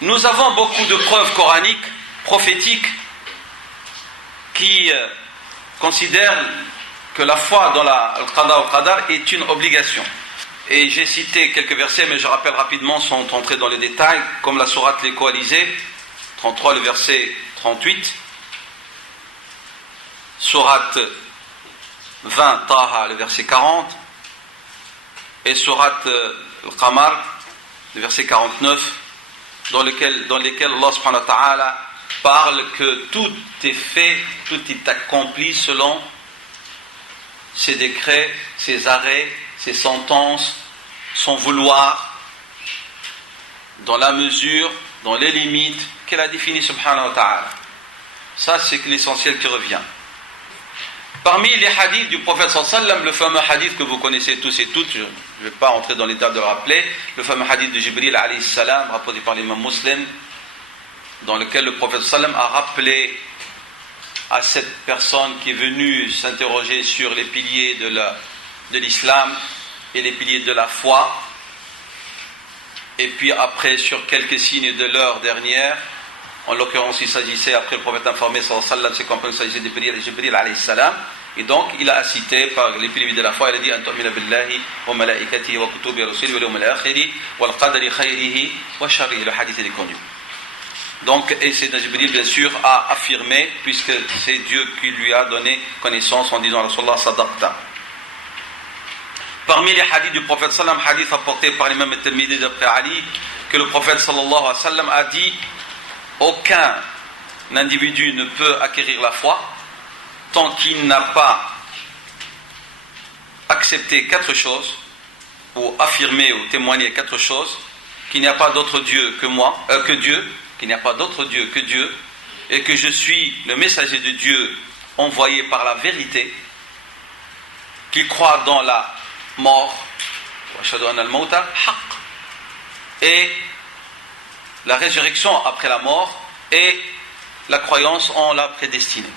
Nous avons beaucoup de preuves coraniques, prophétiques, qui considèrent que la foi dans le qada ou qadar est une obligation. Et j'ai cité quelques versets, mais je rappelle rapidement sans entrer dans les détails, comme la sourate Les Coalisés, 33, le verset 38, sourate 20, Taha, le verset 40, et sourate Al-Qamar, le verset 49, dans lesquels Allah subhanahu wa ta'ala parle que tout est fait, tout est accompli selon ses décrets, ses arrêts, ses sentences, son vouloir, dans la mesure, dans les limites qu'elle a définies subhanahu wa ta'ala. Ça, c'est l'essentiel qui revient. Parmi les hadiths du prophète sallallahu alayhi wa sallam, le fameux hadith que vous connaissez tous et toutes, je ne vais pas entrer dans l'étape de le rappeler, le fameux hadith de Jibril alayhi salam, rapporté par l'imam Muslim, dans lequel le prophète sallallahu alayhi wa sallam a rappelé à cette personne qui est venue s'interroger sur les piliers de l'islam et les piliers de la foi, et puis après sur quelques signes de l'heure dernière. En l'occurrence, il s'agissait, après le prophète informé sallallahu alayhi wa sallam, ses compagnons, il s'agissait des prières de Jibril alayhi salam. Et donc, il a cité par les piliers de la foi, il a dit An tu'mina billahi wa malaikatihi wa kutubihi wa rusulihi wal yawmil akhir wal qadari khayrihi wa sharrihi. Le hadith est connu. Donc, et c'est Jibril, bien sûr, a affirmé, puisque c'est Dieu qui lui a donné connaissance en disant Rasulullah sadaqta. Parmi les hadiths du prophète sallam, hadith rapporté par l'imam al-Tirmidhi d'après Ali, que le prophète sallallahu alayhi wa sallam a dit aucun individu ne peut acquérir la foi tant qu'il n'a pas accepté quatre choses, ou affirmé ou témoigné quatre choses, qu'il n'y a pas d'autre Dieu que Dieu, qu'il n'y a pas d'autre Dieu que Dieu, et que je suis le messager de Dieu envoyé par la vérité, qu'il croit dans la mort, et la résurrection après la mort, et la croyance en la prédestinée.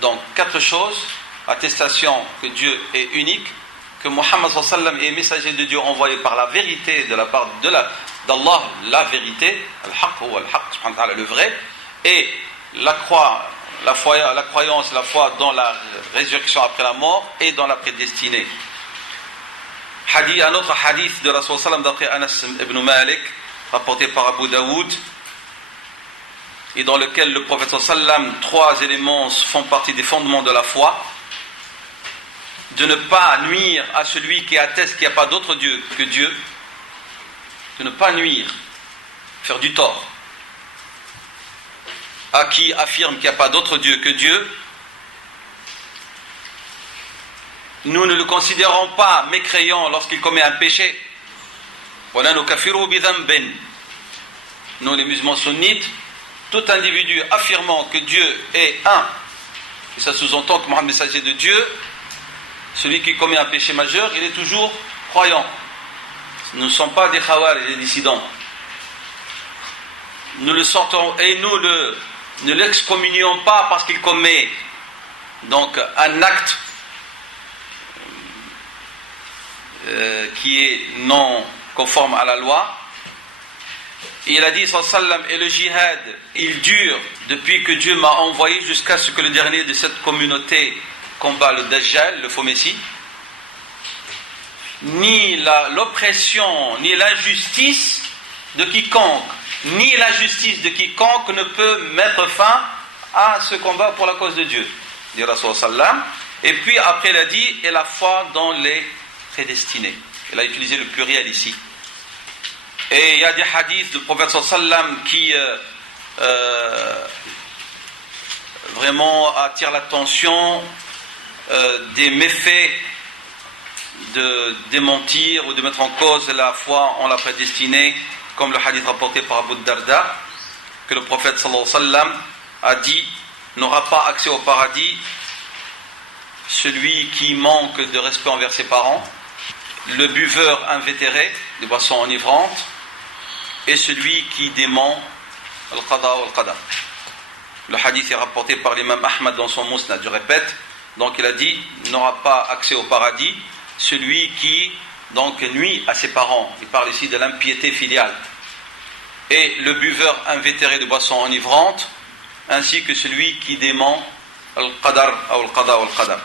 Donc, quatre choses: attestation que Dieu est unique, que Muhammad sallallahu alayhi wa sallam est messager de Dieu envoyé par la vérité de la part d'Allah, la vérité, al-haq ou al-haq, subhanahu wa ta'ala, le vrai, et la croyance, la foi dans la résurrection après la mort et dans la prédestinée. Un autre hadith de Rasul sallam d'après Anas ibn Malik, rapporté par Abu Daoud, et dans lequel le prophète sallam, trois éléments font partie des fondements de la foi: de ne pas nuire à celui qui atteste qu'il n'y a pas d'autre Dieu que Dieu, de ne pas nuire, faire du tort à qui affirme qu'il n'y a pas d'autre Dieu que Dieu. Nous ne le considérons pas mécréant lorsqu'il commet un péché. Nous, les musulmans sunnites, tout individu affirmant que Dieu est un, et ça sous-entend que Mohammed est messager de Dieu, celui qui commet un péché majeur, il est toujours croyant. Nous ne sommes pas des khawar et des dissidents. Nous le sortons et nous ne l'excommunions pas parce qu'il commet donc un acte qui est non conforme à la loi. Et il a dit sallallahu alayhi wa sallam, et le djihad, il dure depuis que Dieu m'a envoyé jusqu'à ce que le dernier de cette communauté combat le Dajjal, le faux messie. Ni l'oppression, ni l'injustice de quiconque, ni la justice de quiconque ne peut mettre fin à ce combat pour la cause de Dieu, dit Rasul sallam. Et puis après il a dit, et la foi dans les prédestinés. Il a utilisé le pluriel ici. Et il y a des hadiths du prophète sallam qui vraiment attirent l'attention des méfaits de démentir ou de mettre en cause la foi en la prédestinée, comme le hadith rapporté par Abu Darda, que le prophète sallallahu alayhi wa sallam a dit: n'aura pas accès au paradis celui qui manque de respect envers ses parents, le buveur invétéré des boissons enivrantes, et celui qui dément al-qada ou al-qadar. Le hadith est rapporté par l'imam Ahmad dans son Musnad, je répète. Donc il a dit: n'aura pas accès au paradis celui qui donc nuit à ses parents. Il parle ici de l'impiété filiale. et le buveur invétéré de boissons enivrantes, ainsi que celui qui dément al-qadar ou al-qada ou al-qadar.